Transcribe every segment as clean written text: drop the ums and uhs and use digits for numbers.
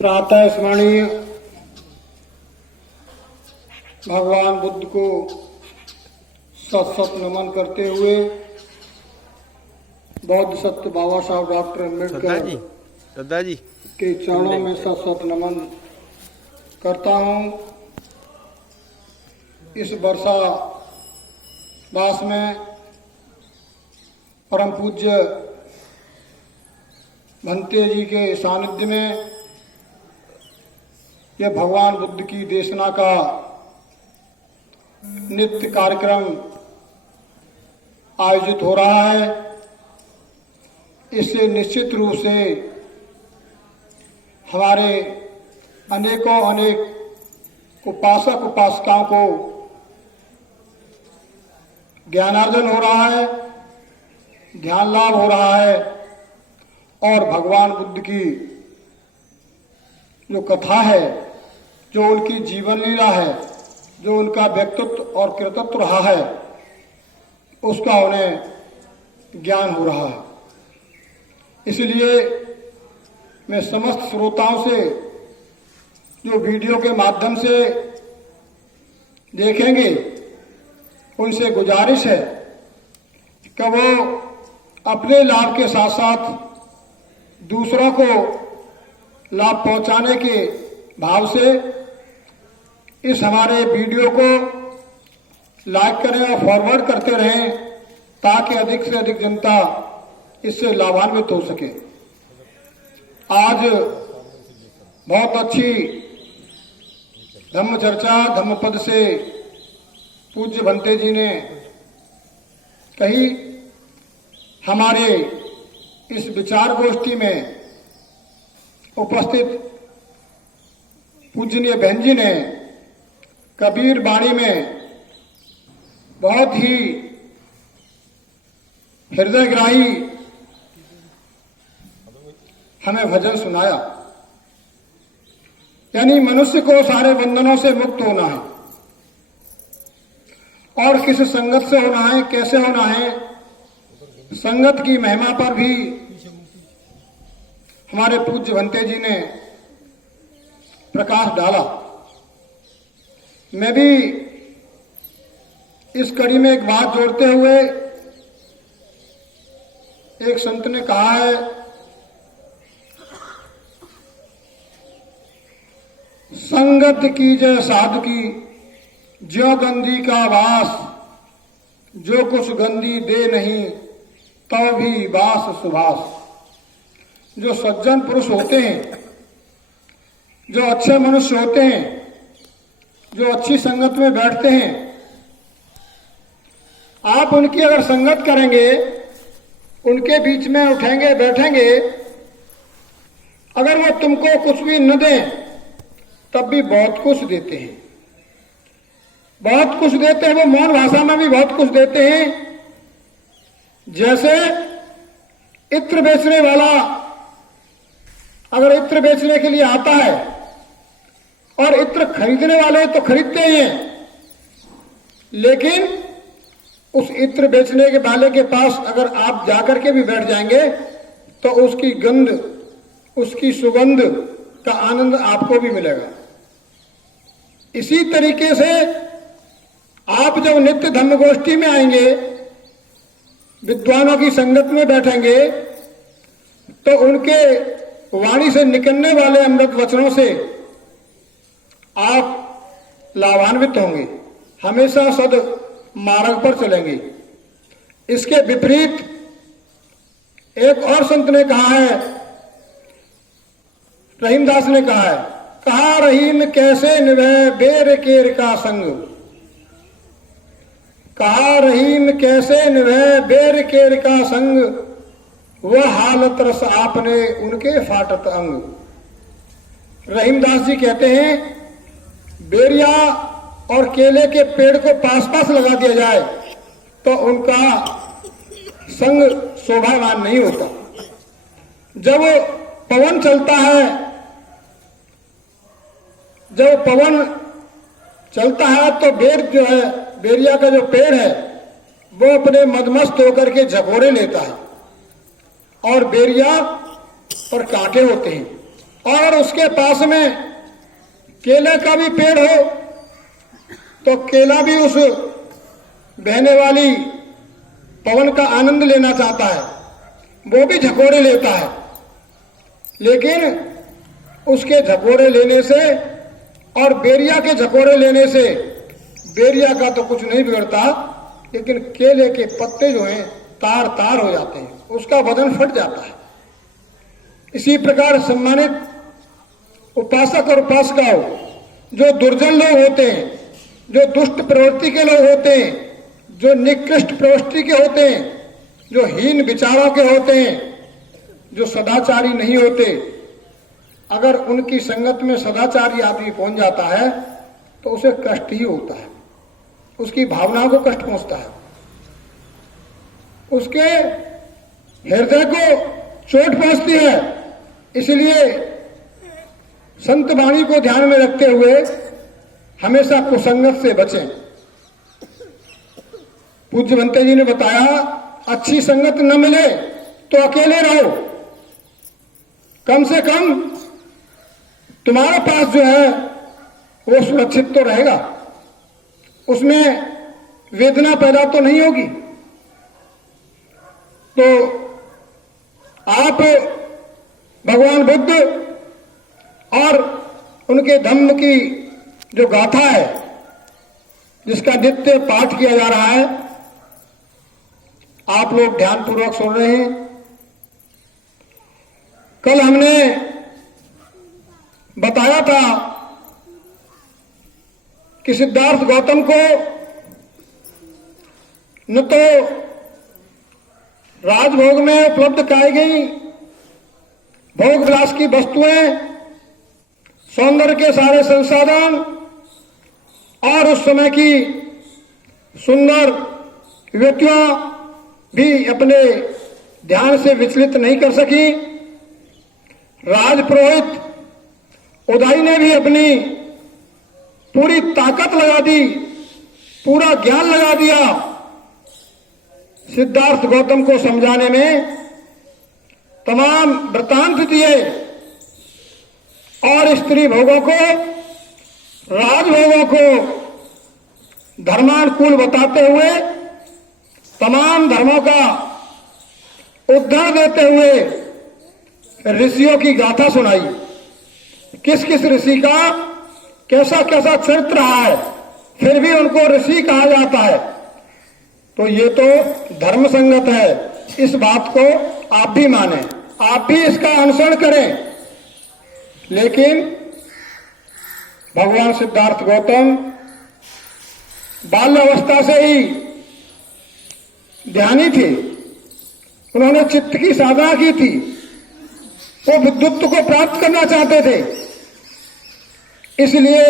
प्रातः स्मरणीय भगवान बुद्ध को सत सत नमन करते हुए बौद्ध सत्य बाबा साहब डॉक्टर अम्बेडकर जी के चरणों में सत सत नमन करता हूँ। इस वर्षा मास में परम पूज्य भंते जी के सानिध्य में यह भगवान बुद्ध की देशना का नित्य कार्यक्रम आयोजित हो रहा है। इससे निश्चित रूप से हमारे अनेकों अनेक उपासक उपासिकाओं को ज्ञानार्जन हो रहा है, ध्यान लाभ हो रहा है और भगवान बुद्ध की जो कथा है, जो उनकी जीवन लीला है, जो उनका व्यक्तित्व और कृतित्व रहा है, उसका उन्हें ज्ञान हो रहा है। इसलिए मैं समस्त श्रोताओं से जो वीडियो के माध्यम से देखेंगे उनसे गुजारिश है कि वो अपने लाभ के साथ साथ दूसरों को लाभ पहुंचाने के भाव से इस हमारे वीडियो को लाइक करें और फॉरवर्ड करते रहें ताकि अधिक से अधिक जनता इससे लाभान्वित हो सके। आज बहुत अच्छी धम्म चर्चा धम्म पद से पूज्य भंते जी ने कही। हमारे इस विचार गोष्ठी में उपस्थित पूजनीय बहन जी ने कबीर बाणी में बहुत ही हृदयग्राही हमें भजन सुनाया। यानी मनुष्य को सारे बंधनों से मुक्त होना है और किस संगत से होना है, कैसे होना है, संगत की महिमा पर भी हमारे पूज्य भंते जी ने प्रकाश डाला। मैं भी इस कड़ी में एक बात जोड़ते हुए, एक संत ने कहा है, संगत की जय साधु की ज्यों गंदी का वास, जो कुछ गंदी दे नहीं तो भी वास सुभाष। जो सज्जन पुरुष होते हैं, जो अच्छे मनुष्य होते हैं, जो अच्छी संगत में बैठते हैं, आप उनकी अगर संगत करेंगे, उनके बीच में उठेंगे बैठेंगे, अगर वो तुमको कुछ भी न दें तब भी बहुत कुछ देते हैं। बहुत कुछ देते हैं, वो मौन भाषा में भी बहुत कुछ देते हैं। जैसे इत्र बेचने वाला अगर इत्र बेचने के लिए आता है और इत्र खरीदने वाले तो खरीदते ही हैं, लेकिन उस इत्र बेचने के वाले के पास अगर आप जाकर के भी बैठ जाएंगे तो उसकी गंध, उसकी सुगंध का आनंद आपको भी मिलेगा। इसी तरीके से आप जब नित्य धम्म गोष्ठी में आएंगे, विद्वानों की संगत में बैठेंगे, तो उनके वाणी से निकलने वाले अमृत वचनों से आप लाभान्वित होंगे, हमेशा सद मार्ग पर चलेंगे। इसके विपरीत एक और संत ने कहा है, रहीमदास ने कहा है, कहा रहीम कैसे निभे बेर केर का संग, कहा रहीम कैसे निभे बेर केर का संग, वह हालत रस आपने उनके फाटत अंग। रहीमदास जी कहते हैं, बेरिया और केले के पेड़ को पास पास लगा दिया जाए तो उनका संग शोभावान नहीं होता। जब पवन चलता है, जब पवन चलता है तो बेर जो है, बेरिया का जो पेड़ है, वो अपने मदमस्त होकर के झकोरे लेता है और बेरिया पर कांटे होते हैं। और उसके पास में केले का भी पेड़ हो तो केला भी उस बहने वाली पवन का आनंद लेना चाहता है, वो भी झकोरे लेता है। लेकिन उसके झकोरे लेने से और बेरिया के झकोरे लेने से बेरिया का तो कुछ नहीं बिगड़ता, लेकिन केले के पत्ते जो हैं तार तार हो जाते हैं, उसका बदन फट जाता है। इसी प्रकार सम्मानित उपासक और उपासिकाओं, जो दुर्जन लोग होते हैं, जो दुष्ट प्रवृत्ति के लोग होते हैं, जो निकृष्ट प्रवृत्ति के होते हैं, जो हीन विचारों के होते हैं, जो सदाचारी नहीं होते, अगर उनकी संगत में सदाचारी आदमी पहुंच जाता है तो उसे कष्ट ही होता है, उसकी भावनाओं को कष्ट पहुंचता है, उसके हृदय को चोट पहुंचती है। इसलिए संत वाणी को ध्यान में रखते हुए हमेशा कुसंगत से बचें। पूज्य भंते जी ने बताया, अच्छी संगत न मिले तो अकेले रहो, कम से कम तुम्हारे पास जो है वो सुरक्षित तो रहेगा, उसमें वेदना पैदा तो नहीं होगी। तो आप भगवान बुद्ध और उनके धम्म की जो गाथा है, जिसका नित्य पाठ किया जा रहा है, आप लोग ध्यानपूर्वक सुन रहे हैं। कल हमने बताया था कि सिद्धार्थ गौतम को न तो राजभोग में उपलब्ध कराई गई भोग विलास की वस्तुएं, सौंदर्य के सारे संसाधन और उस समय की सुंदर युवतियां भी अपने ध्यान से विचलित नहीं कर सकी। राजपुरोहित उदाई ने भी अपनी पूरी ताकत लगा दी, पूरा ज्ञान लगा दिया सिद्धार्थ गौतम को समझाने में, तमाम वृत्तांत दिए और स्त्री भोगों को, राजभोगों को धर्मानुकूल बताते हुए, तमाम धर्मों का उद्धार देते हुए ऋषियों की गाथा सुनाई। किस किस ऋषि का कैसा कैसा चरित्र रहा है, फिर भी उनको ऋषि कहा जाता है। तो ये तो धर्म संगत है, इस बात को आप भी माने, आप भी इसका अनुसरण करें। लेकिन भगवान सिद्धार्थ गौतम बाल्यावस्था से ही ध्यानी थे, उन्होंने चित्त की साधना की थी, वो विद्युत्व को प्राप्त करना चाहते थे। इसलिए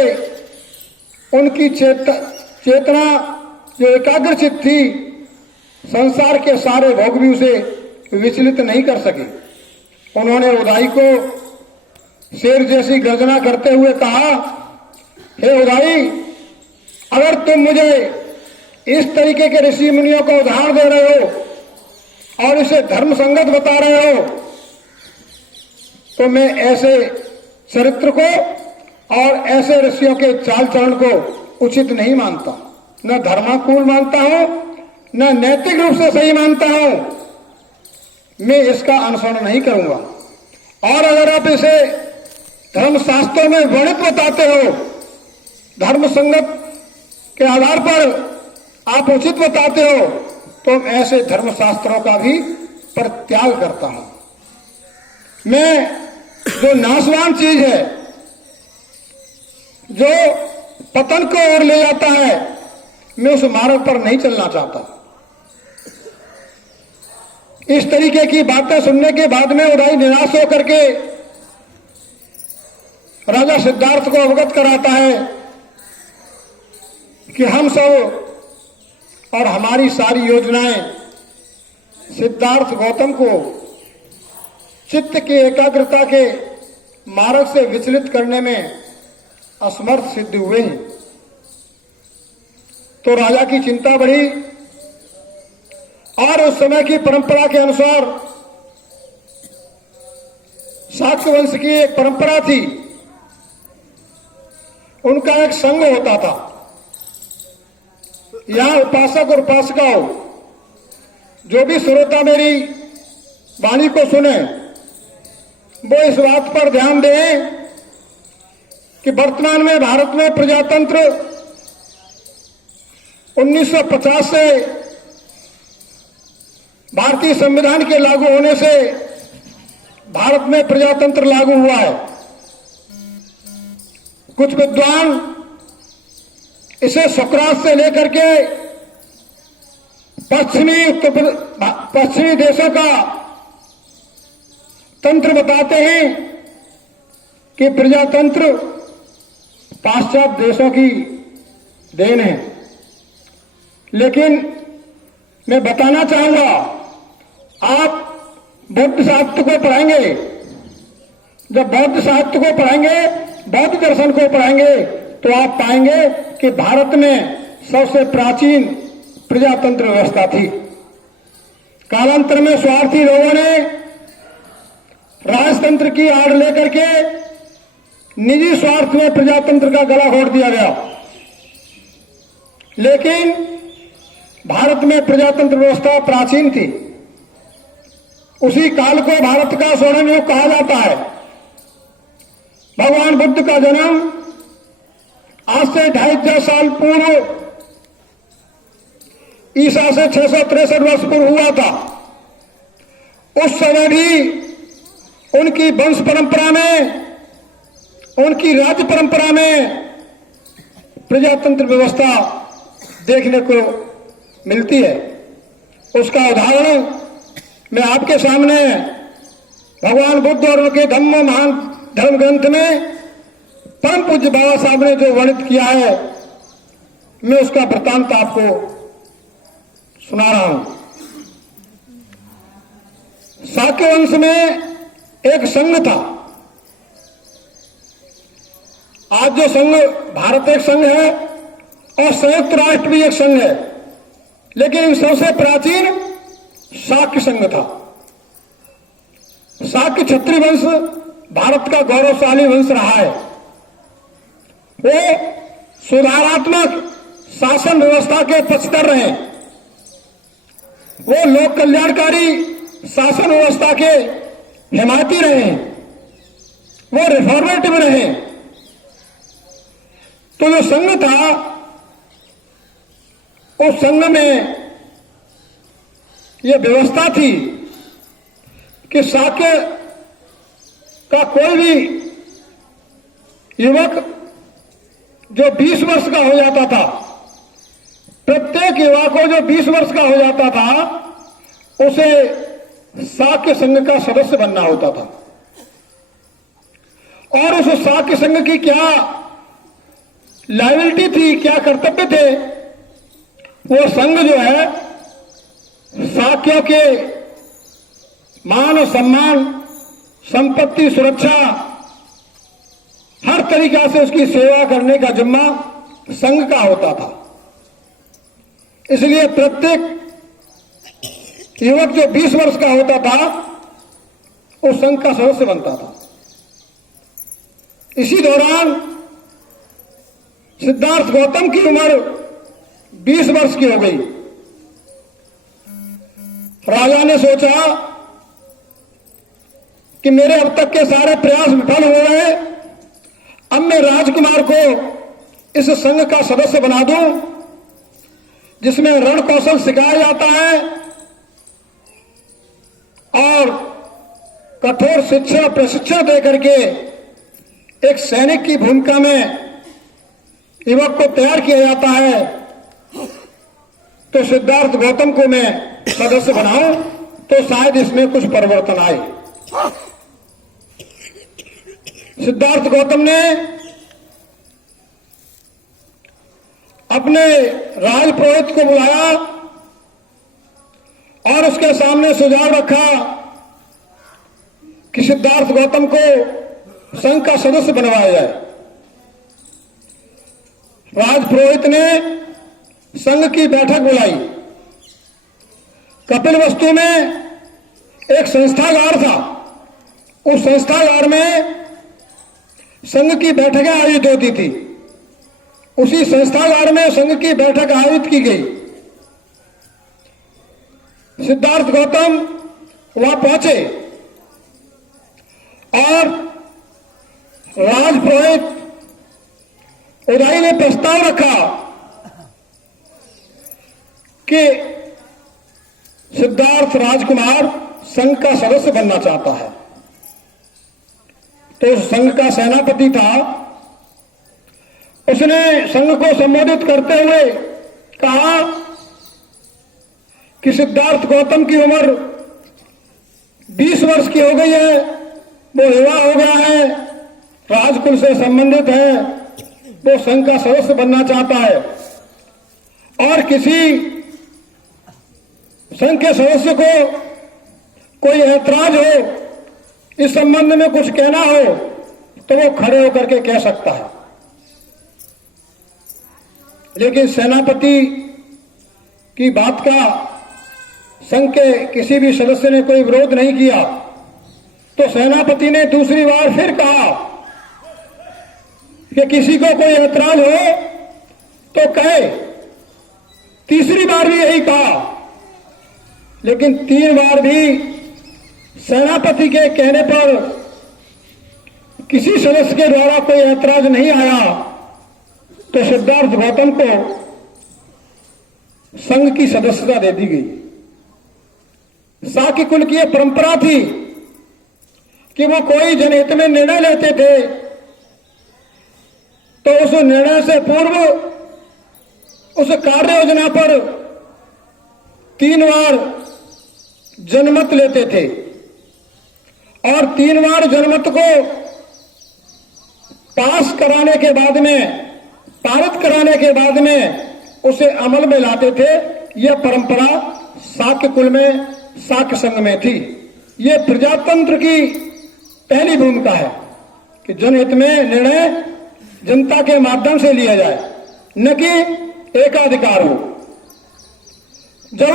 उनकी चेतना जो एकाग्र चित्त थी, संसार के सारे भोग भी उसे विचलित नहीं कर सके। उन्होंने उदाई को शेर जैसी गर्जना करते हुए कहा, हे उदाई, अगर तुम मुझे इस तरीके के ऋषि मुनियों को उदाहरण दे रहे हो और इसे धर्म संगत बता रहे हो, तो मैं ऐसे चरित्र को और ऐसे ऋषियों के चाल चरण को उचित नहीं मानता, न धर्मानुकूल मानता हूं, न नैतिक रूप से सही मानता हूं। मैं इसका अनुसरण नहीं करूंगा। और अगर आप इसे धर्मशास्त्रों में वर्णित बताते हो, धर्म संगत के आधार पर आप उचित बताते हो, तो मैं ऐसे धर्मशास्त्रों का भी परित्याग करता हूं। मैं जो नाशवान चीज है, जो पतन को ओर ले जाता है, मैं उस मार्ग पर नहीं चलना चाहता। इस तरीके की बातें सुनने के बाद में उदाई निराश होकर के राजा सिद्धार्थ को अवगत कराता है कि हम सब और हमारी सारी योजनाएं सिद्धार्थ गौतम को चित्त की एकाग्रता के मार्ग से विचलित करने में असमर्थ सिद्ध हुए हैं। तो राजा की चिंता बढ़ी और उस समय की परंपरा के अनुसार शाक्य वंश की एक परंपरा थी, उनका एक संघ होता था। यहां उपासक और उपासिकाओं, जो भी श्रोता मेरी वाणी को सुने, वो इस बात पर ध्यान दें कि वर्तमान में भारत में प्रजातंत्र 1950 से भारतीय संविधान के लागू होने से भारत में प्रजातंत्र लागू हुआ है। कुछ विद्वान इसे सुकरात से लेकर के पश्चिमी देशों का तंत्र बताते हैं कि प्रजातंत्र पाश्चात्य देशों की देन है। लेकिन मैं बताना चाहूंगा, आप बौद्ध साहित्य को पढ़ेंगे, जब बौद्ध साहित्य को पढ़ेंगे, बौद्ध दर्शन को पढ़ेंगे, तो आप पाएंगे कि भारत में सबसे प्राचीन प्रजातंत्र व्यवस्था थी। कालांतर में स्वार्थी लोगों ने राजतंत्र की आड़ लेकर के निजी स्वार्थ में प्रजातंत्र का गला घोट दिया गया। लेकिन भारत में प्रजातंत्र व्यवस्था प्राचीन थी। उसी काल को भारत का स्वर्ण युग कहा जाता है। भगवान बुद्ध का जन्म आज से 250 साल पूर्व, ईसा से 663 वर्ष पूर्व हुआ था। उस समय भी उनकी वंश परंपरा में, उनकी राज्य परंपरा में प्रजातंत्र व्यवस्था देखने को मिलती है। उसका उदाहरण मैं आपके सामने भगवान बुद्ध और उनके धम्म महान धर्म ग्रंथ में परम पूज्य बाबा साहब ने जो वर्णित किया है, मैं उसका वृत्तांत आपको सुना रहा हूं। शाक्य वंश में एक संघ था। आज जो संघ, भारत एक संघ है और संयुक्त राष्ट्र भी एक संघ है, लेकिन सबसे प्राचीन शाक्य संघ था। शाक्य क्षत्रिय वंश भारत का गौरवशाली वंश रहा है। वो सुधारात्मक शासन व्यवस्था के पक्षधर रहे। वो लोक कल्याणकारी शासन व्यवस्था के हिमायती रहे। वो रिफॉर्मेटिव रहे। तो जो संघ था, उस संघ में यह व्यवस्था थी कि शाक्य का कोई भी युवक जो 20 वर्ष का हो जाता था, प्रत्येक युवा को जो 20 वर्ष का हो जाता था, उसे शाक्य संघ का सदस्य बनना होता था। और उस शाक्य संघ की क्या लायबिलिटी थी, क्या कर्तव्य थे? वो संघ जो है शाक्यों के मान और सम्मान, संपत्ति, सुरक्षा, हर तरीका से उसकी सेवा करने का जिम्मा संघ का होता था। इसलिए प्रत्येक युवक जो 20 वर्ष का होता था, वो संघ का सदस्य बनता था। इसी दौरान सिद्धार्थ गौतम की उम्र 20 वर्ष की हो गई। राजा ने सोचा कि मेरे अब तक के सारे प्रयास विफल हो गए, अब मैं राजकुमार को इस संघ का सदस्य बना दूं, जिसमें रण कौशल सिखाया जाता है और कठोर शिक्षा प्रशिक्षण देकर के एक सैनिक की भूमिका में युवक को तैयार किया जाता है। तो सिद्धार्थ गौतम को मैं सदस्य बनाऊं तो शायद इसमें कुछ परिवर्तन आए। सिद्धार्थ गौतम ने अपने राजपुरोहित को बुलाया और उसके सामने सुझाव रखा कि सिद्धार्थ गौतम को संघ का सदस्य बनवाया जाए। राजपुरोहित ने संघ की बैठक बुलाई। कपिलवस्तु में एक संस्थागार था, उस संस्थागार में संघ की बैठकें आयोजित होती थी। उसी संस्थागार में संघ की बैठक आयोजित की गई। सिद्धार्थ गौतम वहां पहुंचे और राजपुरोहित उदाई ने प्रस्ताव रखा कि सिद्धार्थ राजकुमार संघ का सदस्य बनना चाहता है। तो संघ का सेनापति था, उसने संघ को संबोधित करते हुए कहा कि सिद्धार्थ गौतम की उम्र 20 वर्ष की हो गई है, वो युवा हो गया है, राजकुल से संबंधित है, वो संघ का सदस्य बनना चाहता है और किसी संघ के सदस्य को कोई ऐतराज हो, इस संबंध में कुछ कहना हो तो वो खड़े होकर के कह सकता है। लेकिन सेनापति की बात का संघ के किसी भी सदस्य ने कोई विरोध नहीं किया। तो सेनापति ने दूसरी बार फिर कहा कि किसी को कोई ऐतराज हो तो कहे। तीसरी बार भी यही कहा, लेकिन 3 बार भी सेनापति के कहने पर किसी सदस्य के द्वारा कोई ऐतराज नहीं आया। तो सिद्धार्थ गौतम को संघ की सदस्यता दे दी गई। शाक्य कुल की यह परंपरा थी कि वो कोई जनहित में निर्णय लेते थे तो उस निर्णय से पूर्व उस कार्य योजना पर 3 बार जनमत लेते थे और 3 बार जनमत को पास कराने के बाद में, पारित कराने के बाद में उसे अमल में लाते थे। यह परंपरा शाक्य कुल में, शाक्य संघ में थी। यह प्रजातंत्र की पहली भूमिका है कि जनहित में निर्णय जनता के माध्यम से लिया जाए, न कि एकाधिकार हो। जब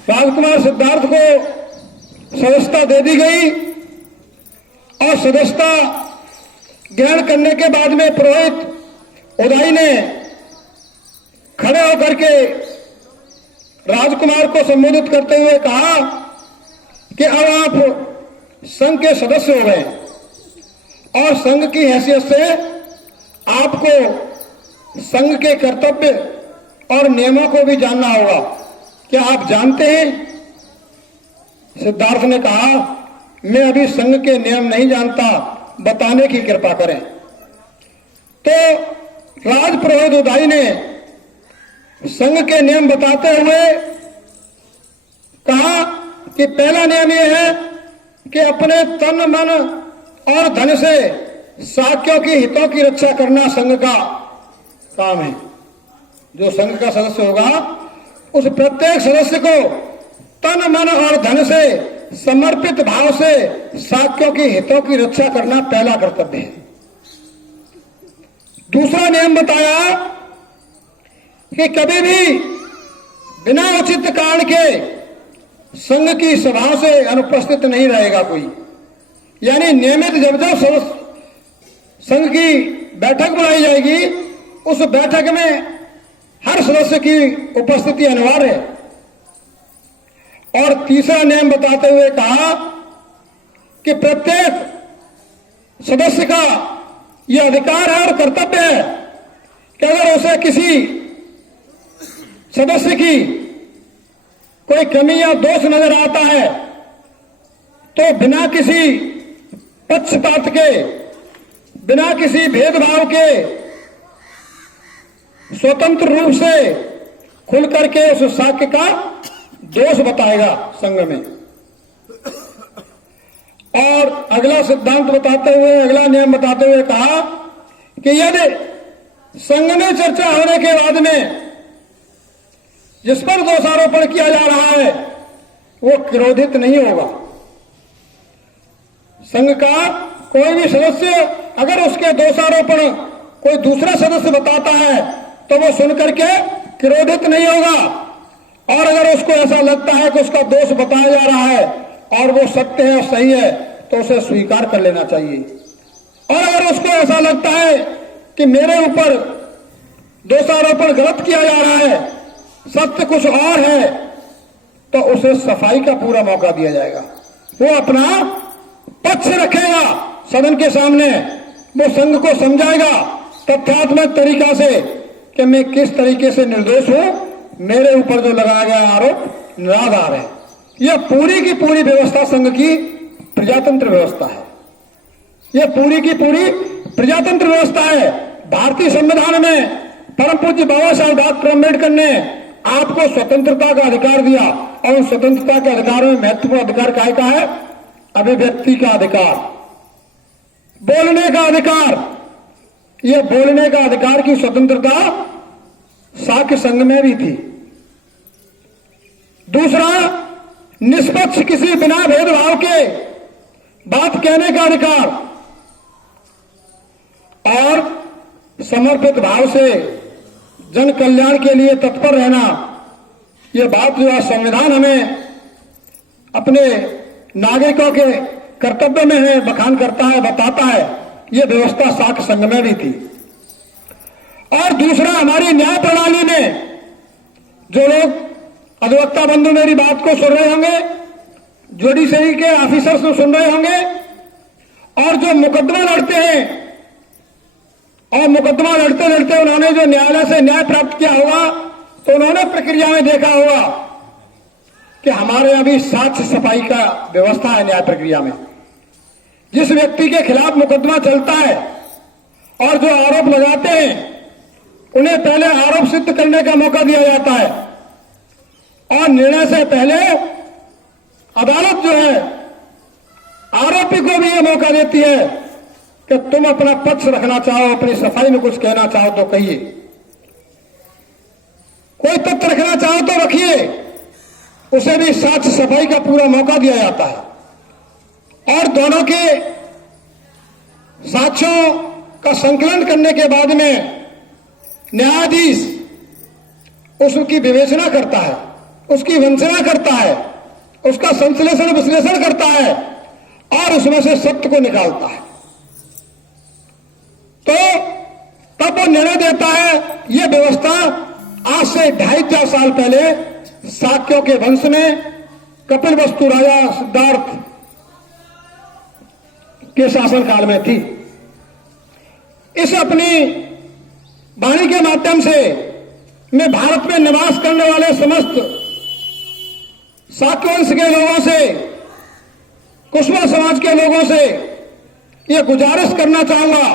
राजकुमार सिद्धार्थ को सदस्यता दे दी गई और सदस्यता ग्रहण करने के बाद में पुरोहित उदाई ने खड़े होकर के राजकुमार को संबोधित करते हुए कहा कि अब आप संघ के सदस्य हो गए और संघ की हैसियत से आपको संघ के कर्तव्य और नियमों को भी जानना होगा। क्या आप जानते हैं? सिद्धार्थ ने कहा, मैं अभी संघ के नियम नहीं जानता, बताने की कृपा करें। तो राजपुरोहित उदाई ने संघ के नियम बताते हुए कहा कि पहला नियम यह है कि अपने तन मन और धन से शाक्यों के हितों की रक्षा करना संघ का काम है। जो संघ का सदस्य होगा उस प्रत्येक सदस्य को तन मन और धन से समर्पित भाव से शाक्यों के हितों की रक्षा करना पहला कर्तव्य है। दूसरा नियम बताया कि कभी भी बिना उचित कारण के संघ की सभा से अनुपस्थित नहीं रहेगा कोई। यानी नियमित जब संघ की बैठक बुलाई जाएगी, उस बैठक में हर सदस्य की उपस्थिति अनिवार्य है। और तीसरा नियम बताते हुए कहा कि प्रत्येक सदस्य का यह अधिकार है और कर्तव्य है कि अगर उसे किसी सदस्य की कोई कमी या दोष नजर आता है तो बिना किसी पक्षपात के, बिना किसी भेदभाव के स्वतंत्र रूप से खुल करके उस शाक्य का दोष बताएगा संघ में। और अगला सिद्धांत बताते हुए, अगला नियम बताते हुए कहा कि यदि संघ में चर्चा होने के बाद में जिस पर दोषारोपण किया जा रहा है वो क्रोधित नहीं होगा। संघ का कोई भी सदस्य अगर उसके दोषारोपण कोई दूसरा सदस्य बताता है तो वो सुनकर के क्रोधित नहीं होगा। और अगर उसको ऐसा लगता है कि उसका दोष बताया जा रहा है और वो सत्य है और सही है तो उसे स्वीकार कर लेना चाहिए। और अगर उसको ऐसा लगता है कि मेरे ऊपर दोषारोपण गलत किया जा रहा है, सत्य कुछ और है, तो उसे सफाई का पूरा मौका दिया जाएगा। वो अपना पक्ष रखेगा सदन के सामने, वो संघ को समझाएगा तथ्यात्मक तरीका से कि मैं किस तरीके से निर्दोष हूं, मेरे ऊपर जो लगाया गया आरोप निराधार है। यह पूरी की पूरी व्यवस्था संघ की प्रजातंत्र व्यवस्था है। यह पूरी की पूरी प्रजातंत्र व्यवस्था है। भारतीय संविधान में परम पूज्य बाबा साहेब डॉक्टर अम्बेडकर ने आपको स्वतंत्रता का अधिकार दिया और उन स्वतंत्रता के अधिकारों में महत्वपूर्ण अधिकार काय का है? अभिव्यक्ति का अधिकार, बोलने का अधिकार। यह बोलने का अधिकार की स्वतंत्रता साक्य संघ में भी थी। दूसरा, निष्पक्ष किसी बिना भेदभाव के बात कहने का अधिकार और समर्पित भाव से जन कल्याण के लिए तत्पर रहना। यह बात जो है संविधान हमें अपने नागरिकों के कर्तव्य में है, बखान करता है, बताता है। यह व्यवस्था साक्य संघ में भी थी। और दूसरा, हमारी न्याय प्रणाली में जो लोग अधिवक्ता बंधु मेरी बात को सुन रहे होंगे, जुडिशरी के ऑफिसर्स को सुन रहे होंगे, और जो मुकदमा लड़ते हैं और मुकदमा लड़ते लड़ते उन्होंने जो न्यायालय से न्याय प्राप्त किया होगा, तो उन्होंने प्रक्रिया में देखा होगा कि हमारे यहां भी साक्ष्य सफाई का व्यवस्था है। न्याय प्रक्रिया में जिस व्यक्ति के खिलाफ मुकदमा चलता है और जो आरोप लगाते हैं, उन्हें पहले आरोप सिद्ध करने का मौका दिया जाता है और निर्णय से पहले अदालत जो है आरोपी को भी यह मौका देती है कि तुम अपना पक्ष रखना चाहो, अपनी सफाई में कुछ कहना चाहो तो कहिए, कोई तथ्य रखना चाहो तो रखिए। उसे भी साक्ष्य सफाई का पूरा मौका दिया जाता है और दोनों के साक्ष्यों का संकलन करने के बाद में न्यायाधीश उसकी विवेचना करता है, उसकी वंचना करता है, उसका संश्लेषण विश्लेषण करता है और उसमें से सत्य को निकालता है। तो तब वो निर्णय देता है। यह व्यवस्था आज से 250 साल पहले शाक्यों के वंश में कपिल वस्तु राजा सिद्धार्थ के शासनकाल में थी। इस अपनी वाणी के माध्यम से मैं भारत में निवास करने वाले समस्त शाक्य वंश के लोगों से, कुशवा समाज के लोगों से यह गुजारिश करना चाहूंगा